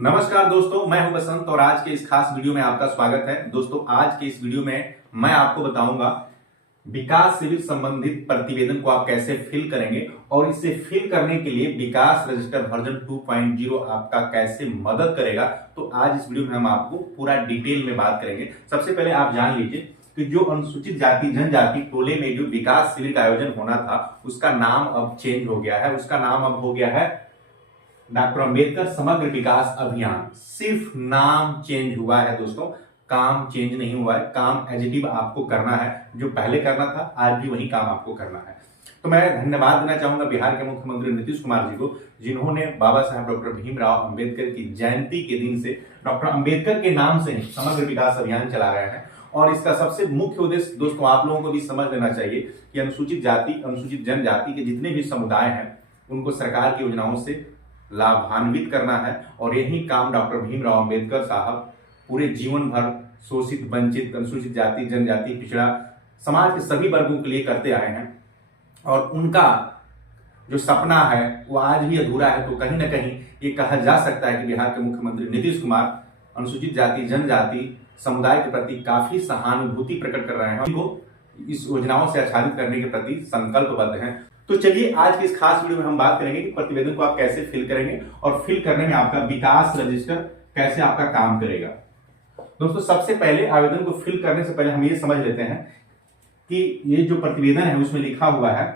नमस्कार दोस्तों, मैं हूं बसंत और आज के इस खास वीडियो में आपका स्वागत है। दोस्तों, आज के इस वीडियो में मैं आपको बताऊंगा विकास शिविर संबंधित प्रतिवेदन को आप कैसे फिल करेंगे और इसे फिल करने के लिए विकास रजिस्टर वर्जन 2.0 आपका कैसे मदद करेगा। तो आज इस वीडियो में हम आपको पूरा डिटेल में बात करेंगे। सबसे पहले आप जान लीजिए कि जो अनुसूचित जाति जनजाति टोले में जो विकास शिविर का आयोजन होना था उसका नाम अब चेंज हो गया है। उसका नाम अब हो गया है डॉक्टर अंबेडकर समग्र विकास अभियान। सिर्फ नाम चेंज हुआ है दोस्तों, काम चेंज नहीं हुआ है। काम एजिटिव आपको करना है, जो पहले करना था आज भी वही काम आपको करना है। तो मैं धन्यवाद देना चाहूंगा बिहार के मुख्यमंत्री नीतीश कुमार जी को, जिन्होंने बाबा साहब डॉक्टर भीमराव अंबेडकर की जयंती के दिन से डॉक्टर अंबेडकर के नाम से समग्र विकास अभियान चला रहे हैं। और इसका सबसे मुख्य उद्देश्य दोस्तों आप लोगों को भी समझ लेना चाहिए कि अनुसूचित जाति अनुसूचित जनजाति के जितने भी समुदाय हैं उनको सरकार की योजनाओं से लाभान्वित करना है। और यही काम डॉक्टर भीमराव अंबेडकर साहब पूरे जीवन भर शोषित, वंचित, अनुसूचित जाति, जनजाति, पिछड़ा समाज के सभी वर्गों के लिए करते आए हैं। और उनका जो सपना है वो आज भी अधूरा है। तो कहीं ना कहीं ये कहा जा सकता है कि बिहार के मुख्यमंत्री नीतीश कुमार अनुसूचित जाति जनजाति समुदाय के प्रति काफी सहानुभूति प्रकट कर रहे हैं, उनको इस योजनाओं से आच्छादित करने के प्रति संकल्पबद्ध हैं। तो चलिए आज की इस खास वीडियो में हम बात करेंगे कि प्रतिवेदन को आप कैसे फिल करेंगे और फिल करने में आपका विकास रजिस्टर कैसे आपका काम करेगा। दोस्तों, सबसे पहले आवेदन को फिल करने से पहले हम ये समझ लेते हैं कि ये जो प्रतिवेदन है उसमें लिखा हुआ है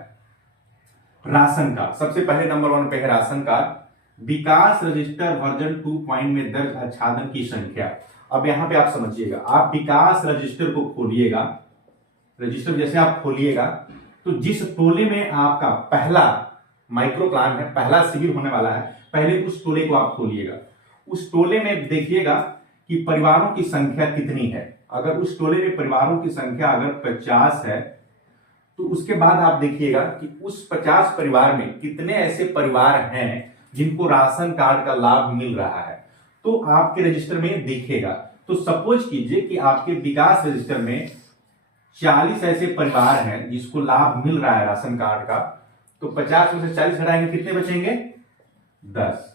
राशन कार्ड। सबसे पहले नंबर 1 पे है राशन कार्ड। विकास रजिस्टर वर्जन 2 में दर्ज आच्छादन की संख्या। अब यहां पे आप समझिएगा, आप विकास रजिस्टर को खोलिएगा। रजिस्टर जैसे आप खोलिएगा तो जिस टोले में आपका पहला माइक्रो प्लान है, पहला शिविर होने वाला है, पहले उस टोले को आप खोलिएगा। उस टोले में देखिएगा कि परिवारों की संख्या कितनी है। अगर उस टोले में परिवारों की संख्या अगर 50 है तो उसके बाद आप देखिएगा कि उस 50 परिवार में कितने ऐसे परिवार हैं जिनको राशन कार्ड का लाभ मिल रहा है। तो आपके रजिस्टर में दिखेगा। तो सपोज कीजिए कि आपके विकास रजिस्टर में 40 ऐसे परिवार हैं जिसको लाभ मिल रहा है राशन कार्ड का। तो 50 में से 40 हटाएंगे, कितने बचेंगे? 10।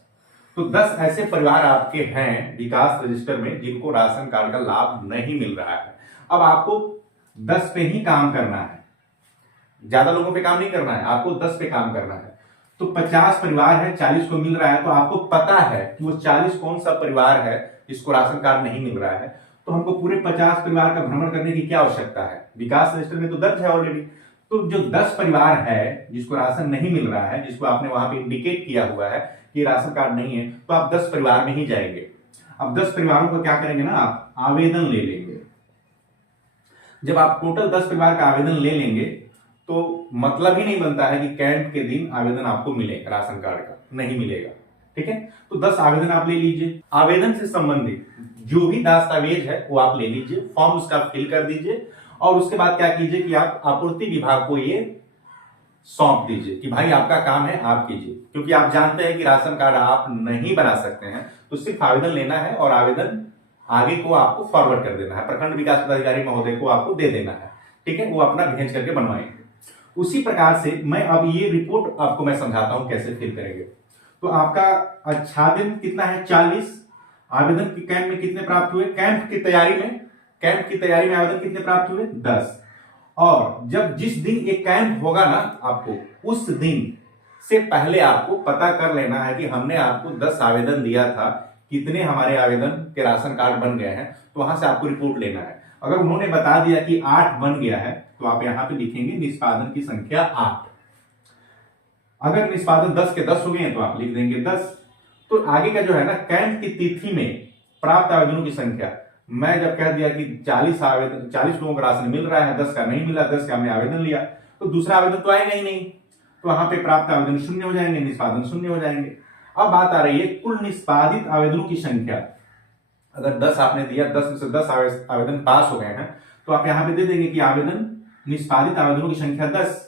तो 10 ऐसे परिवार आपके हैं विकास रजिस्टर में जिनको राशन कार्ड का लाभ नहीं मिल रहा है। अब आपको 10 पे ही काम करना है, ज्यादा लोगों पे काम नहीं करना है, आपको 10 पे काम करना है। तो 50 परिवार है, 40 को मिल रहा है, तो आपको पता है कि वो 40 कौन सा परिवार है जिसको राशन कार्ड नहीं मिल रहा है। तो हमको पूरे 50 परिवार का भ्रमण करने की क्या आवश्यकता है? विकास रजिस्टर में तो दर्ज है ऑलरेडी। तो जो 10 परिवार है जिसको राशन नहीं मिल रहा है, जिसको आपने वहां पे इंडिकेट किया हुआ है कि राशन कार्ड नहीं है, तो आप 10 परिवार में ही जाएंगे। अब 10 परिवारों को क्या करेंगे ना, आप आवेदन ले लेंगे। जब आप टोटल 10 परिवार का आवेदन ले लेंगे तो मतलब ही नहीं बनता है कि कैंप के दिन आवेदन आपको मिलेगा, राशन कार्ड का नहीं मिलेगा। ठीक है, तो 10 आवेदन आप ले लीजिए। आवेदन से संबंधित जो भी दस्तावेज है वो आप ले लीजिए, फॉर्म उसका फिल कर दीजिए। और उसके बाद क्या कीजिए कि आप आपूर्ति विभाग को ये सौंप दीजिए कि भाई आपका काम है, आप कीजिए। क्योंकि आप जानते हैं कि राशन कार्ड आप नहीं बना सकते हैं, तो सिर्फ आवेदन लेना है और आवेदन आगे को आपको फॉरवर्ड कर देना है, प्रखंड विकास पदाधिकारी महोदय को आपको दे देना है। ठीक है, वो अपना भेज करके बनवाएंगे। उसी प्रकार से मैं अब ये रिपोर्ट आपको मैं समझाता हूं कैसे फिल करेंगे। तो आपका आच्छादन कितना है? 40। आवेदन की कैंप में कितने प्राप्त हुए? कैंप की तैयारी में आवेदन कितने प्राप्त हुए? 10। और जब जिस दिन ये कैंप होगा ना, आपको उस दिन से पहले आपको पता कर लेना है कि हमने आपको 10 आवेदन दिया था, कितने हमारे आवेदन के राशन कार्ड बन गए हैं। तो वहां से आपको रिपोर्ट लेना है। अगर उन्होंने बता दिया कि 8 बन गया है तो आप यहां पे लिखेंगे निष्पादन की संख्या 8। अगर निष्पादन 10 के 10 हो गए हैं तो आप लिख देंगे 10। तो आगे का जो है ना, कैंप की तिथि में प्राप्त आवेदनों की संख्या, मैं जब कह दिया कि 40 लोगों का राशन मिल रहा है, 10 का नहीं मिला, 10 का हमने आवेदन लिया, तो दूसरा आवेदन तो आएगा ही नहीं। तो वहां पे प्राप्त आवेदन 0 हो जाएंगे, निष्पादन 0 हो जाएंगे। अब बात आ रही है कुल निष्पादित आवेदनों की संख्या। अगर 10 आपने दिया, 10 में से 10 आवेदन पास हो गए हैं, तो आप यहां पे दे देंगे कि आवेदन निष्पादित आवेदनों की संख्या 10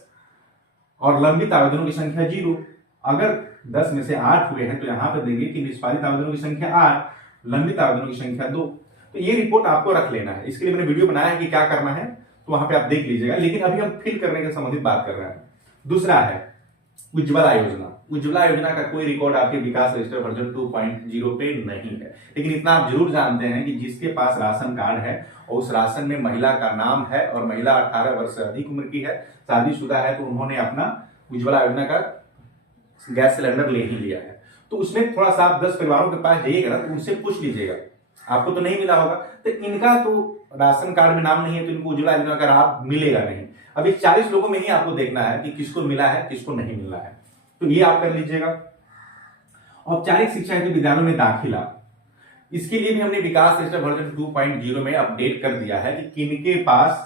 और लंबित आवेदनों की संख्या 0। अगर 10 में से 8 हुए हैं तो यहां पे देंगे कि निष्पादित आवेदनों की संख्या 8, लंबित आवेदनों की संख्या 2। तो ये रिपोर्ट आपको रख लेना है। इसके लिए मैंने वीडियो बनाया है कि क्या करना है, तो वहां पे आप देख लीजिएगा। लेकिन अभी हम फिल करने के संबंधित बात कर रहे हैं। दूसरा है उज्ज्वला योजना। उज्ज्वला योजना का कोई रिकॉर्ड आपके विकास रजिस्टर वर्जन 2.0 पे नहीं है, लेकिन इतना आप जरूर जानते हैं कि जिसके पास राशन कार्ड है और उस राशन में महिला का नाम है और महिला 18 वर्ष से अधिक उम्र की है, शादीशुदा है, तो उन्होंने अपना उज्ज्वला योजना का गैस सिलेंडर ले ही लिया है। तो उसमें थोड़ा सा आप 10 परिवारों के पास जाइएगा ना, तो उनसे पूछ लीजिएगा, आपको तो नहीं मिला होगा। तो इनका तो राशन कार्ड में नाम नहीं है, तो इनको उज्ज्वला योजना का लाभ मिलेगा नहीं। अभी 40 लोगों में ही आपको देखना है कि किसको मिला है किसको नहीं मिला है, तो ये आप कर लीजिएगा। औपचारिक शिक्षा हेतु विद्यालयों में दाखिला, इसके लिए भी हमने विकास रजिस्टर वर्जन 2.0 में अपडेट कर दिया है कि किनके पास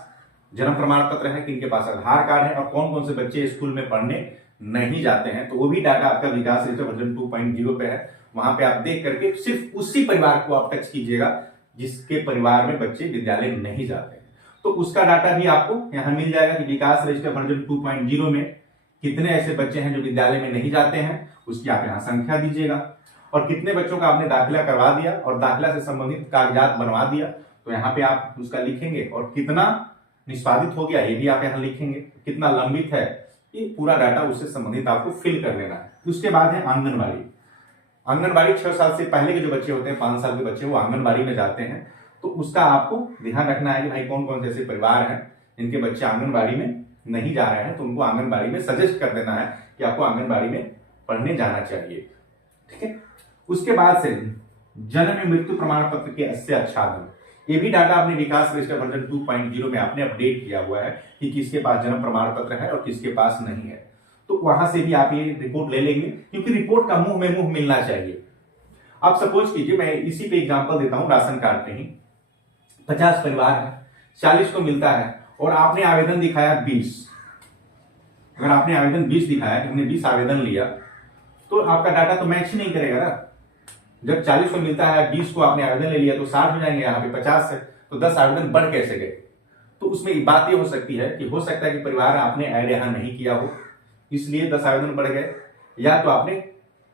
जन्म प्रमाण पत्र है, किनके पास आधार कार्ड है और कौन कौन से बच्चे स्कूल में पढ़ने नहीं जाते हैं। तो वो भी डाटा आपका विकास रजिस्टर वर्जन 2.0 पे है, वहां पे आप देख करके सिर्फ उसी परिवार को आप टच कीजिएगा जिसके परिवार में बच्चे विद्यालय नहीं जाते हैं। तो उसका डाटा भी आपको यहां मिल जाएगा कि विकास रजिस्टर वर्जन 2.0 में कितने ऐसे बच्चे हैं जो विद्यालय में नहीं जाते हैं, उसकी आप यहां संख्या दीजिएगा, और कितने बच्चों का आपने दाखिला करवा दिया और दाखिला से संबंधित कागजात बनवा दिया, तो यहाँ पे आप उसका लिखेंगे, और कितना निष्पादित हो गया ये भी आप यहाँ लिखेंगे, कितना लंबित है, ये पूरा डाटा उससे संबंधित आपको फिल कर लेना है। उसके बाद है आंगनबाड़ी। आंगनबाड़ी 6 साल से पहले के जो बच्चे होते हैं, 5 साल के बच्चे, वो आंगनबाड़ी में जाते हैं, तो उसका आपको ध्यान रखना है कि भाई कौन कौन से ऐसे परिवार हैं जिनके बच्चे आंगनबाड़ी में नहीं जा रहे हैं, तो उनको आंगनबाड़ी में सजेस्ट कर देना है कि आपको आंगनबाड़ी में पढ़ने जाना चाहिए। ठीक है। उसके बाद से जन्म में मृत्यु प्रमाण पत्र के अस्य आच्छादन, ये भी डाटा आपने विकास रजिस्टर वर्जन 2.0 में आपने अपडेट किया हुआ है कि किसके पास जन्म प्रमाण पत्र है और किसके पास नहीं है, तो वहां से भी आप ये रिपोर्ट ले लेंगे, क्योंकि रिपोर्ट का मुंह में मुंह मिलना चाहिए। आप सपोज कीजिए, मैं इसी पे एग्जांपल देता हूं, राशन कार्ड पे ही 50 परिवार है, 40 को मिलता है और आपने आवेदन दिखाया 20। अगर आपने आवेदन 20 दिखाया कि हमने 20 आवेदन लिया, तो आपका डाटा तो मैच ही नहीं करेगा ना। जब 40 को मिलता है, 20 को आपने आवेदन ले लिया, तो 60 हो जाएंगे, यहाँ पे 50 है, तो 10 आवेदन बढ़ कैसे गए? तो उसमें बात ये हो सकती है कि हो सकता है कि परिवार आपने ऐड यहां नहीं किया हो, इसलिए 10 आवेदन बढ़ गए, या तो आपने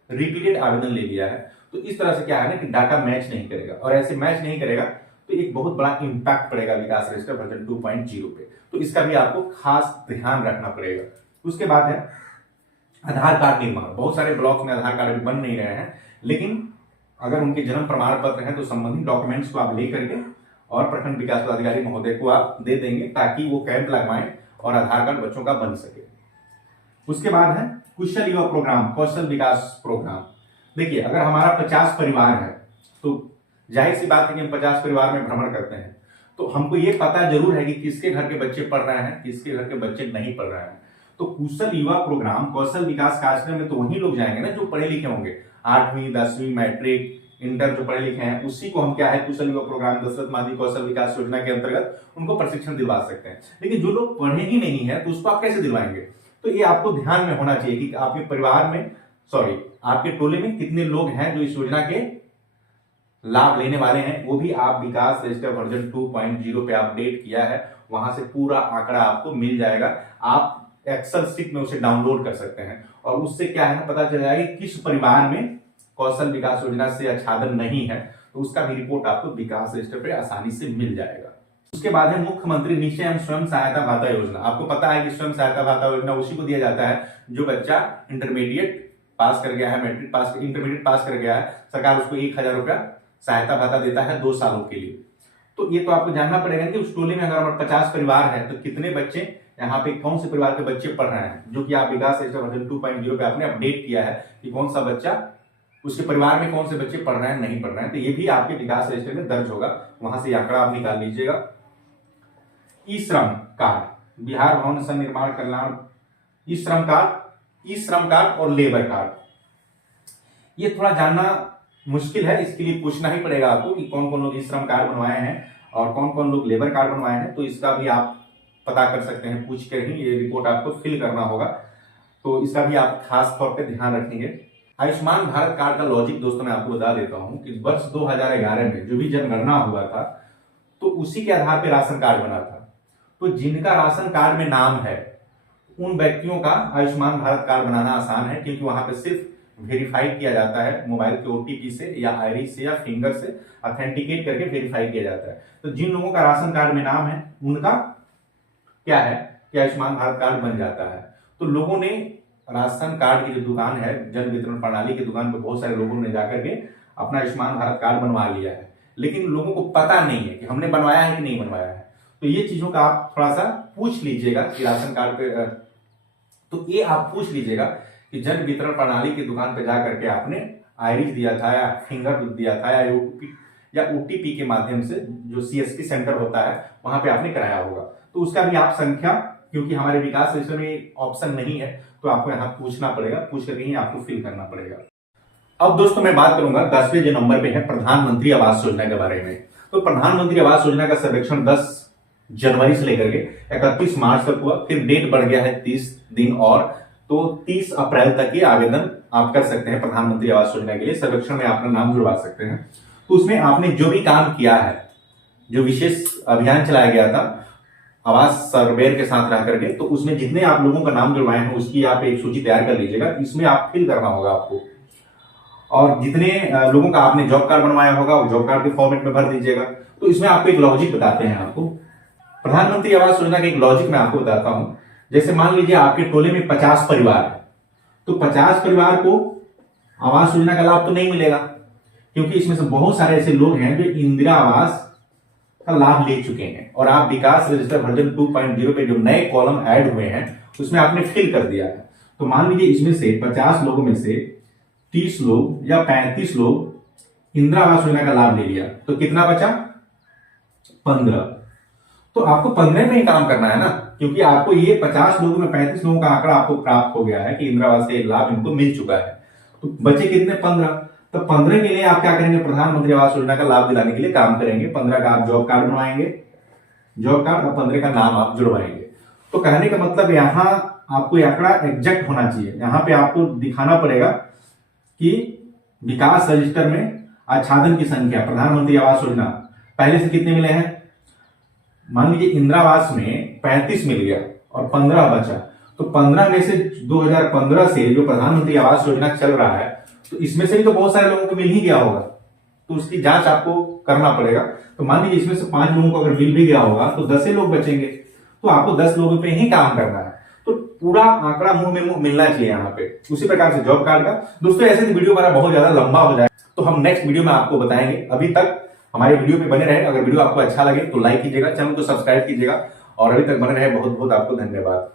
रिपीटेड आवेदन ले लिया है। तो इस तरह से क्या है ना कि डाटा मैच नहीं करेगा, और ऐसे मैच नहीं करेगा तो एक बहुत बड़ा इंपैक्ट पड़ेगा विकास रजिस्टर वर्जन 2.0 पे, तो इसका भी आपको खास ध्यान रखना पड़ेगा। उसके बाद है आधार कार्ड निर्माण। बहुत सारे ब्लॉक में आधार कार्ड अभी बन नहीं रहे हैं, लेकिन अगर उनके जन्म प्रमाण पत्र हैं तो संबंधित डॉक्यूमेंट्स को आप लेकर के और प्रखंड विकास पदाधिकारी महोदय को आप दे देंगे, ताकि वो कैंप लगवाएं और आधार कार्ड बच्चों का बन सके। उसके बाद है कुशल युवा प्रोग्राम, कौशल विकास प्रोग्राम। देखिए, अगर हमारा 50 परिवार है, तो जाहिर सी बात है कि हम 50 परिवार में भ्रमण करते हैं, तो हमको ये पता जरूर है कि किसके घर के बच्चे पढ़ रहे हैं, किसके घर के बच्चे नहीं पढ़ रहे हैं। तो कुशल युवा प्रोग्राम, कौशल विकास कार्यक्रम में तो वही लोग जाएंगे ना जो पढ़े लिखे होंगे, 8वीं 10वीं मैट्रिक इंटर जो पढ़े लिखे हैं, उसी को हम क्या है कुशल युवा प्रोग्राम दशरथ मांझी कौशल विकास योजना के अंतर्गत उनको प्रशिक्षण दिलवा सकते हैं। लेकिन जो लोग पढ़े ही नहीं है, तो उसको आप कैसे दिलवाएंगे? तो ये आपको ध्यान में होना चाहिए कि आपके परिवार में, आपके टोले में कितने लोग हैं जो इस योजना के लाभ लेने वाले हैं, वो भी आप विकास रजिस्टर वर्जन 2.0 पे अपडेट किया है, वहां से पूरा आंकड़ा आपको मिल जाएगा। आप एक्सेल शीट में उसे डाउनलोड कर सकते हैं, और उससे क्या है पता चल जाएगा कि किस परिवार में कौशल विकास योजना से आच्छादन नहीं है, तो उसका भी रिपोर्ट आपको विकास रजिस्टर पे आसानी से मिल जाएगा। उसके बाद है मुख्यमंत्री निश्चय एवं स्वयं सहायता भत्ता योजना। आपको पता है कि स्वयं सहायता भत्ता योजना उसी को दिया जाता है जो बच्चा इंटरमीडिएट पास कर गया है, मैट्रिक पास, इंटरमीडिएट पास कर गया है, सरकार उसको 1000 रुपया सहायता भत्ता देता है 2 सालों के लिए। तो ये तो आपको जानना पड़ेगा कि उस टोले में अगर 50 परिवार है, तो कितने बच्चे यहाँ पे कौन से परिवार के बच्चे पढ़ रहे हैं, जो कि आप विकास रजिस्टर वर्जन 2.0 पे आपने अपडेट किया है कि कौन सा बच्चा, उसके परिवार में कौन से बच्चे पढ़ रहे हैं नहीं पढ़ रहे हैं, तो ये भी आपके विकास रजिस्टर में दर्ज होगा, वहां से आंकड़ा आप निकाल लीजिएगा। ई श्रम कार्ड, बिहार भवन सन निर्माण कल्याण ई श्रम कार्ड और लेबर कार्ड, ये थोड़ा जानना मुश्किल है, इसके लिए पूछना ही पड़ेगा आपको कि कौन कौन लोग ई श्रम कार्ड बनवाए हैं और कौन कौन लोग लेबर कार्ड बनवाए हैं, तो इसका भी आप पता कर सकते हैं, पूछ कर ही ये रिपोर्ट आपको फिल करना होगा, तो इसका भी आप खास तौर पे ध्यान रखेंगे। आयुष्मान भारत कार्ड का लॉजिक दोस्तों मैं आपको बता देता हूं कि वर्ष 2011 में जो भी जनगणना हुआ था, तो उसी के आधार पर राशन कार्ड बना था। तो जिनका राशन कार्ड में नाम है, उन व्यक्तियों का आयुष्मान भारत कार्ड बनाना आसान है, क्योंकि वहां पे सिर्फ वेरीफाई किया जाता है मोबाइल के ओटीपी से या आईरिस से या फिंगर से ऑथेंटिकेट करके वेरीफाई किया जाता है। तो जिन लोगों का राशन कार्ड में नाम है, उनका क्या है कि आयुष्मान भारत कार्ड बन जाता है। तो लोगों ने राशन कार्ड की जो दुकान है, जन वितरण प्रणाली की दुकान पे बहुत सारे लोगों ने जाकर के अपना आयुष्मान भारत कार्ड बनवा लिया है, लेकिन लोगों को पता नहीं है कि हमने बनवाया है कि नहीं बनवाया है। तो ये चीजों का आप थोड़ा सा पूछ लीजिएगा कि राशन कार्ड पे, तो ये आप पूछ लीजिएगा कि जन वितरण प्रणाली की दुकान पे जाकर के आपने आइरिस दिया था या फिंगर दिया था या ओटीपी के माध्यम से जो सीएसपी सेंटर होता है वहां पे आपने कराया होगा। तो उसका भी आप संख्या, क्योंकि हमारे विकास रजिस्टर में ऑप्शन नहीं है, तो आपको यहाँ पूछना पड़ेगा, पूछ करके ही आपको फिल करना पड़ेगा। अब दोस्तों मैं बात करूंगा 10वें जो नंबर पे है प्रधानमंत्री आवास योजना के बारे में। तो प्रधानमंत्री आवास योजना का सर्वेक्षण 10 जनवरी से लेकर के 31 मार्च तक हुआ, फिर डेट बढ़ गया है 30 दिन और, तो 30 अप्रैल तक ये आवेदन आप कर सकते हैं प्रधानमंत्री आवास योजना के लिए। सर्वेक्षण में अपना नाम जुड़वा सकते हैं। तो उसमें आपने जो भी काम किया है, जो विशेष अभियान चलाया गया था आवास सर्वेयर के साथ रह करके, तो उसमें जितने आप लोगों का नाम जुड़वाए हैं उसकी आप एक सूची तैयार कर लीजिएगा। इसमें आप फिल करना होगा आपको, और जितने लोगों का आपने जॉब कार्ड बनवाया होगा वो जॉब कार्ड के फॉर्मेट में भर दीजिएगा। तो इसमें आपको एक लॉजिक बताते हैं आपको, प्रधानमंत्री आवास योजना का एक लॉजिक मैं आपको बताता हूं। जैसे मान लीजिए आपके टोले में 50 परिवार है, तो 50 परिवार को आवास योजना का लाभ तो नहीं मिलेगा, क्योंकि इसमें से बहुत सारे ऐसे लोग हैं जो इंदिरा आवास का लाभ ले चुके हैं, और आप विकास रजिस्टर वर्जन 2.0 पे जो नए कॉलम ऐड हुए हैं उसमें आपने फिल कर दिया है। तो मान लीजिए इसमें से 50 लोगों में से 30 लोग या 35 लोग इंदिरा आवास योजना का लाभ ले लिया, तो कितना बचा? 15। तो आपको 15 में ही काम करना है ना, क्योंकि आपको ये 50 लोगों में 35 लोगों का आंकड़ा आपको प्राप्त हो गया है कि इंदिरा आवास का एक लाभ इनको मिल चुका है। तो बचे कितने? 15। तो 15 के लिए आप क्या करेंगे? प्रधानमंत्री आवास योजना का लाभ दिलाने के लिए काम करेंगे। 15 का आप जॉब कार्ड बनवाएंगे, जॉब कार्ड, और 15 का नाम आप जुड़वाएंगे। तो कहने का मतलब यहाँ आपको आंकड़ा एग्जैक्ट होना चाहिए। यहाँ पे आपको दिखाना पड़ेगा कि विकास रजिस्टर में आच्छादन की संख्या प्रधानमंत्री आवास योजना पहले से कितने मिले हैं। मान लीजिए इंदिरा आवास में 35 मिल गया और 15 बचा, तो 15 में से 2015 से जो प्रधानमंत्री आवास योजना चल रहा है, तो इसमें से भी तो बहुत सारे लोगों को मिल ही गया होगा, तो उसकी जांच आपको करना पड़ेगा। तो मान लीजिए इसमें से 5 लोगों को अगर मिल भी गया होगा तो 10 लोग बचेंगे, तो आपको 10 लोगों पे ही काम करना है। तो पूरा आंकड़ा मुंह में मुंह मिलना चाहिए यहाँ पे। उसी प्रकार से जॉब कार्ड का। दोस्तों ऐसे तो वीडियो हमारा बहुत ज्यादा लंबा हो जाए, तो हम नेक्स्ट वीडियो में आपको बताएंगे। अभी तक हमारे वीडियो पे बने रहे। अगर वीडियो आपको अच्छा लगे तो लाइक कीजिएगा, चैनल को सब्सक्राइब कीजिएगा, और अभी तक बने रहे बहुत बहुत आपको धन्यवाद।